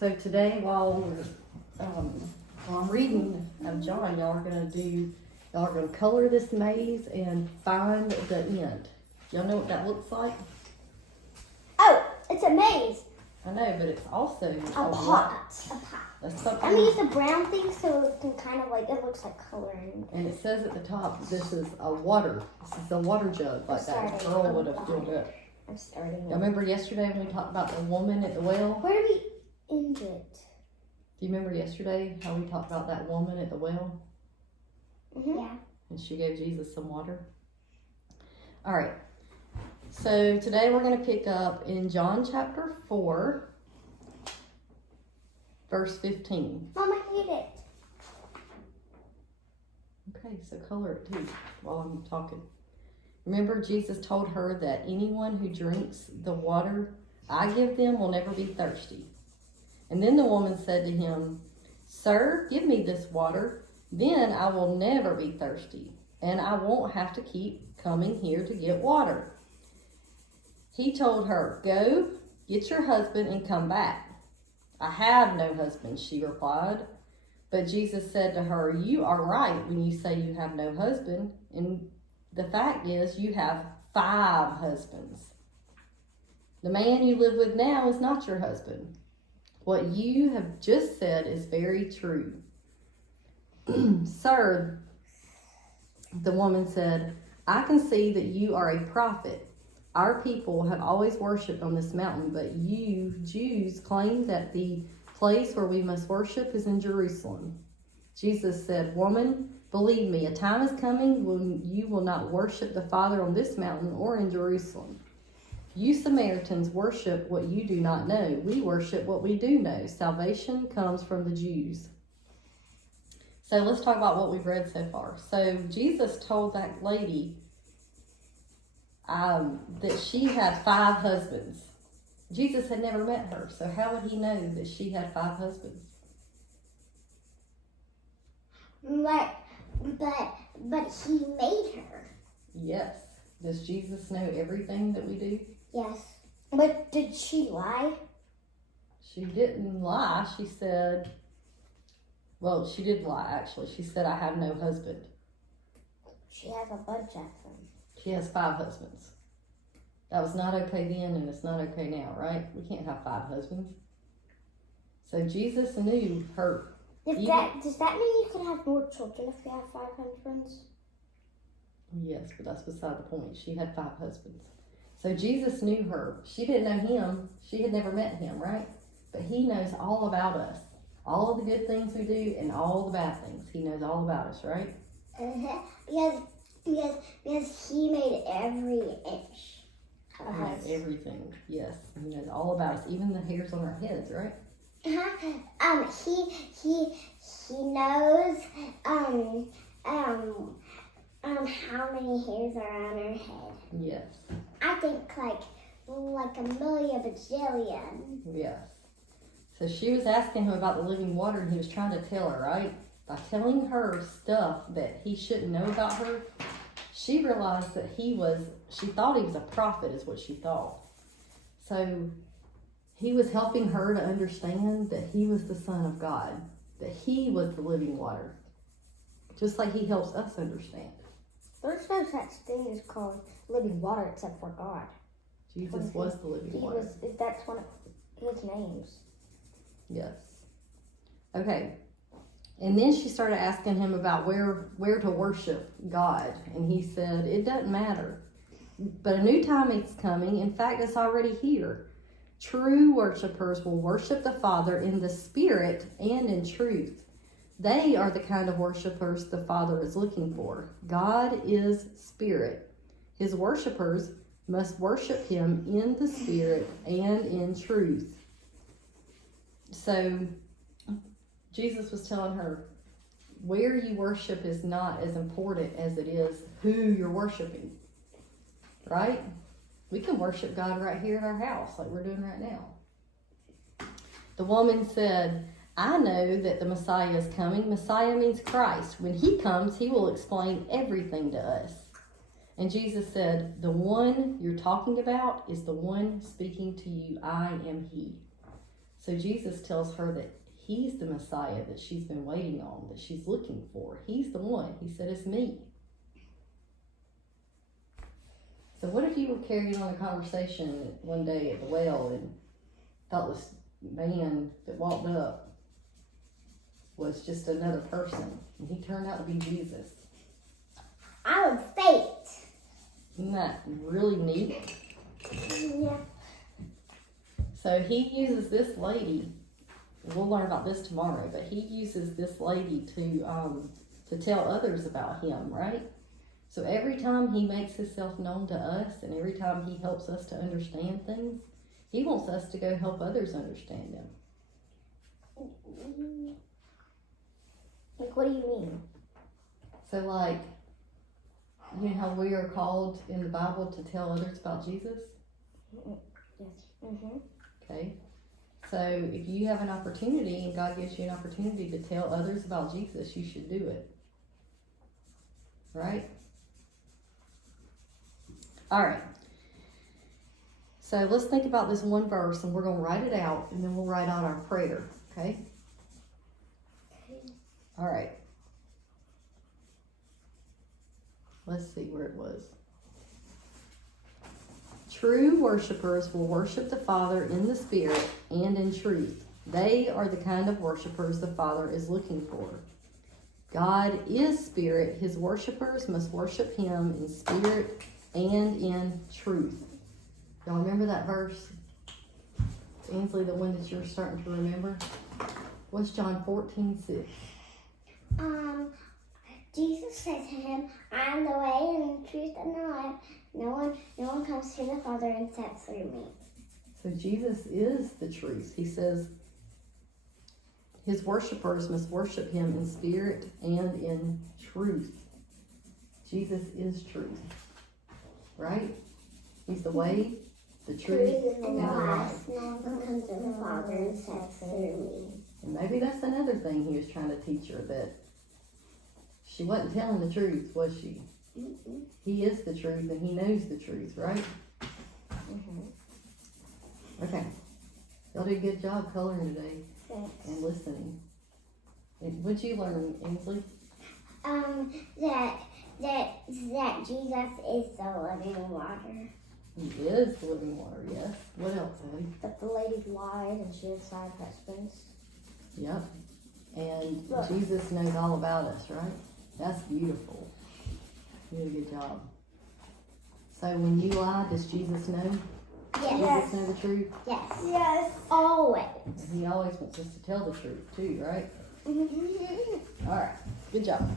So today, while I'm reading of John, y'all are gonna color this maze and find the end. Y'all know what that looks like? Oh, it's a maze. I know, but it's also A pot. Let's put I'm gonna use the brown thing so it can kind of like, it looks like coloring. And it says at the top, this is a water jug, like that girl would have filled up. I'm starting. Y'all remember yesterday when we talked about the woman at the well? Where do we end it? Do you remember yesterday how we talked about that woman at the well? Mm-hmm. Yeah. And she gave Jesus some water? All right. So today we're going to pick up in John chapter 4, verse 15. Mom, I hate it. Okay, so color it too while I'm talking. Remember, Jesus told her that anyone who drinks the water I give them will never be thirsty. And then the woman said to him, "Sir, give me this water, then I will never be thirsty, and I won't have to keep coming here to get water." He told her, "Go, get your husband and come back." "I have no husband," she replied. But Jesus said to her, "You are right when you say you have no husband, and the fact is you have 5 husbands. The man you live with now is not your husband. What you have just said is very true." "Sir," the woman said, "I can see that you are a prophet. Our people have always worshipped on this mountain, but you Jews claim that the place where we must worship is in Jerusalem." Jesus said, "Woman, believe me, a time is coming when you will not worship the Father on this mountain or in Jerusalem. You Samaritans worship what you do not know. We worship what we do know. Salvation comes from the Jews." So let's talk about what we've read so far. So Jesus told that lady that she had 5 husbands. Jesus had never met her, so how would he know that she had 5 husbands? But he made her. Yes. Does Jesus know everything that we do? Yes. But did she lie? She didn't lie. She said, well, she did lie, actually. She said, "I have no husband." She has a bunch of them. She has 5 husbands. That was not okay then, and it's not okay now, right? We can't have 5 husbands. So Jesus knew her. Does that mean you can have more children if you have 5 husbands? Yes, but that's beside the point. She had 5 husbands. So Jesus knew her. She didn't know him. She had never met him, right? But he knows all about us. All of the good things we do and all the bad things. He knows all about us, right? Because he made every inch of He knows us. everything. Yes. He knows all about us. Even the hairs on our heads, right? He knows how many hairs are on her head. Yes. I think like a million bajillion. Yes. So she was asking him about the living water, and he was trying to tell her, right? By telling her stuff that he shouldn't know about her, she realized that she thought he was a prophet is what she thought. So he was helping her to understand that he was the Son of God, that he was the living water, just like he helps us understand. There's no such thing as called living water except for God. Jesus was the living water. That's one of his names. Yes. Okay. And then she started asking him about where to worship God. And he said, "It doesn't matter. But a new time is coming. In fact, it's already here. True worshipers will worship the Father in the Spirit and in truth. They are the kind of worshipers the Father is looking for. God is Spirit. His worshipers must worship him in the Spirit and in truth." So Jesus was telling her, where you worship is not as important as it is who you're worshiping, right? We can worship God right here at our house like we're doing right now. The woman said, "I know that the Messiah is coming." Messiah means Christ. When he comes, he will explain everything to us. And Jesus said, "The one you're talking about is the one speaking to you. I am he." So So Jesus tells her that he's the Messiah that she's been waiting on, that she's looking for. He's the one. He said, it's me. So what if you were carrying on a conversation one day at the well and thought this man that walked up was just another person, and he turned out to be Jesus? I would faint. Isn't that really neat? Yeah. So he uses this lady. We'll learn about this tomorrow, but he uses this lady to tell others about him, right? So every time he makes himself known to us, and every time he helps us to understand things, he wants us to go help others understand them. Like, what do you mean? So, like, you know how we are called in the Bible to tell others about Jesus? Yes. Mm-hmm. Okay. So if you have an opportunity and God gives you an opportunity to tell others about Jesus, you should do it. Right? All right. So let's think about this one verse, and we're going to write it out, and then we'll write out our prayer. Okay? All right. Let's see where it was. True worshipers will worship the Father in the Spirit and in truth. They are the kind of worshipers the Father is looking for. God is Spirit. His worshipers must worship Him in spirit and in truth. Y'all remember that verse? Is Ainsley the one that you're starting to remember? What's John 14:6? Jesus said to him, I am the way and the truth and the life. No one comes to the Father except through me. So Jesus is the truth. He says his worshipers must worship him in spirit and in truth. Jesus is truth. Right? He's the way, the truth, and the life. No one comes to the Father except through me. And maybe that's another thing he was trying to teach her, that she wasn't telling the truth, was she? Mm-mm. He is the truth and he knows the truth, right? Mm-hmm. Okay. Y'all did a good job coloring today Thanks. and listening. And what'd you learn, Ainsley? That Jesus is the living water. He is the living water, yes. What else, Eddie? That the lady lied and she had 5 husbands. Yep. And Look. Jesus knows all about us, right? That's beautiful. You did a good job. So when you lie, does Jesus know? Yes. Jesus know the truth? Yes. Yes. Always. And he always wants us to tell the truth too, right? Mm-hmm. All right. Good job.